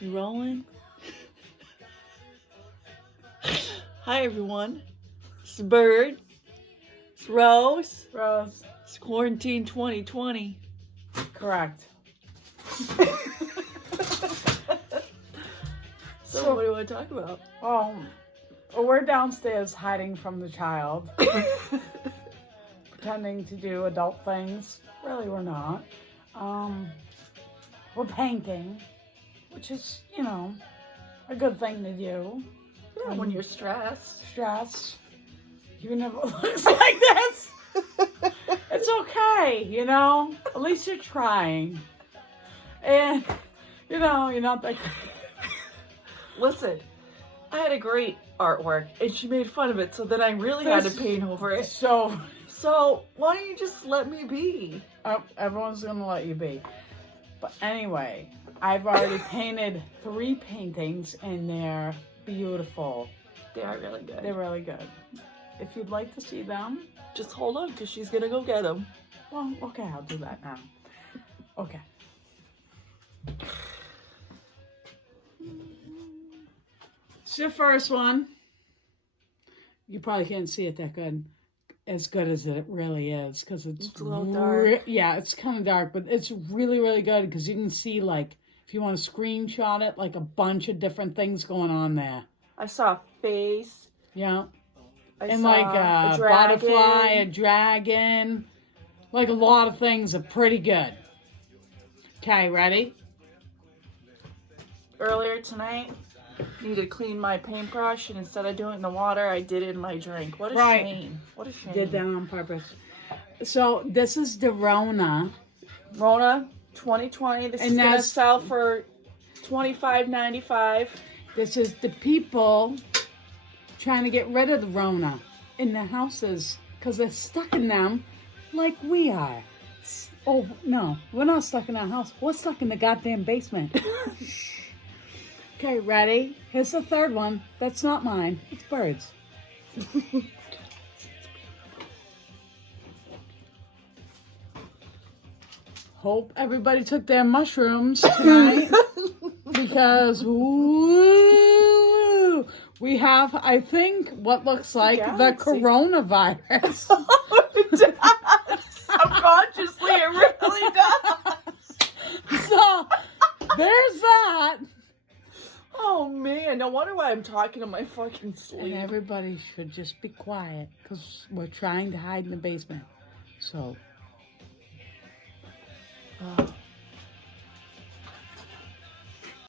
You rolling? Hi everyone. It's Bird. It's Rose. Rose. It's Quarantine 2020. Correct. So what do you want to talk about? We're downstairs hiding from the child. Pretending to do adult things. Really, we're not. We're painting, which is, a good thing to do. Yeah, when you're stressed. Stress. Even if it looks like this. It's okay, At least you're trying. And, you're not that... Listen, I had a great artwork, and she made fun of it, so then I really had to paint over it. So why don't you just let me be? Everyone's going to let you be. But anyway, I've already painted 3 paintings, and they're beautiful. They are really good. They're really good. If you'd like to see them, just hold on, because she's going to go get them. Well, okay, I'll do that now. Okay. It's your first one. You probably can't see it that good. As good as it really is, because it's a little dark. Yeah, it's kind of dark, but it's really, really good because you can see, like, if you want to screenshot it, like a bunch of different things going on there. I saw a face. Yeah. I and saw like a butterfly, a dragon. Like a lot of things are pretty good. Okay, ready? Earlier tonight, needed to clean my paintbrush, and instead of doing it in the water, I did it in my drink. What a shame. What a shame. Did that on purpose. So this is the Rona. Rona 2020. This is going to sell for $25.95. This is the people trying to get rid of the Rona in the houses because they're stuck in them like we are. Oh, no. We're not stuck in our house. We're stuck in the goddamn basement. Okay, ready? Here's the third one. That's not mine. It's Bird's. Hope everybody took their mushrooms tonight because we have, I think, what looks like the coronavirus. It does. Subconsciously, it really does. So, there's that. Oh, man. No wonder why I'm talking in my fucking sleep. And everybody should just be quiet because we're trying to hide in the basement. So...